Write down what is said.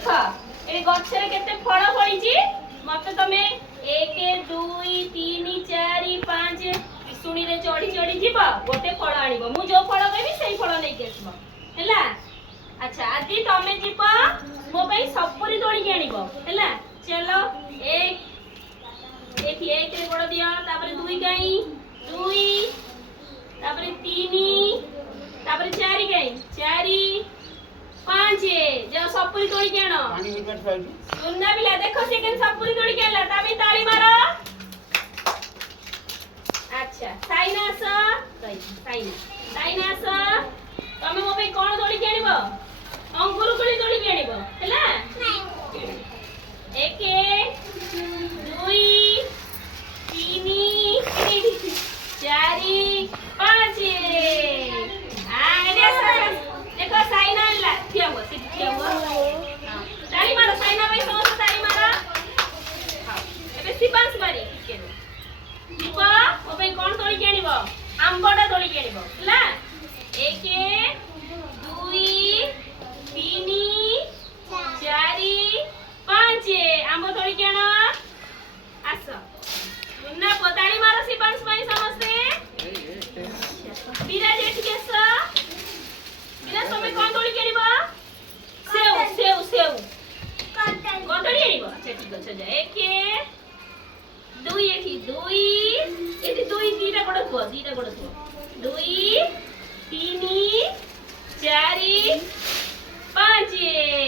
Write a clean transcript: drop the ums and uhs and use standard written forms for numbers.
देख ए गछरे केते फळ फळीची मते तमे 1 2 3 4 5 सुणी रे चढ़ी चढ़ी जीवा गोटे फळ आनिबो मु जो फळ कहबी सेही फळ नै के आसबो हैला। अच्छा आदि तमे जीवा मो पई सपुरी तोड़ी के आनिबो हैला। चलो एक एक रे गोड़ दिया तापर 2 गाई 2 तापर 3 तापर 4 गाई 4 5 जो सपुरी तोड़ी के आनो सुनना बिला देखो सेकंड सपुरी तोड़ी के आला तामी ताली मारो। अच्छा साइनास साइनास तमे मो पे कोन तोड़ी के आनिबो अंगूर कोली तोड़ी के आनिबो हैला। एक 2 3 4 5 देखो साइना ला ठिया हुआ सिट ठिया हुआ ताली मारो साइना भाई समस्त ताली मारो। हां एबे सिपांस मारी के दीपा ओ भाई कोन तोड़ी के आनिबो आंबडा तोड़ी के आनिबो हैला। 1 2 3 4 5 आंब तोड़ी के आनो आसो मुन्ना पोताली मारो सिपांस भाई समस्ते बिराज एठी केसो बिराज तमे कोन तोड़ी के आनिबो सेव सेव सेव कोन तोड़ी आनिबो। अच्छा ठीक আছে যা 1 2 এটি 2 এটি 2 দুইটা করে থো 2 3 4 5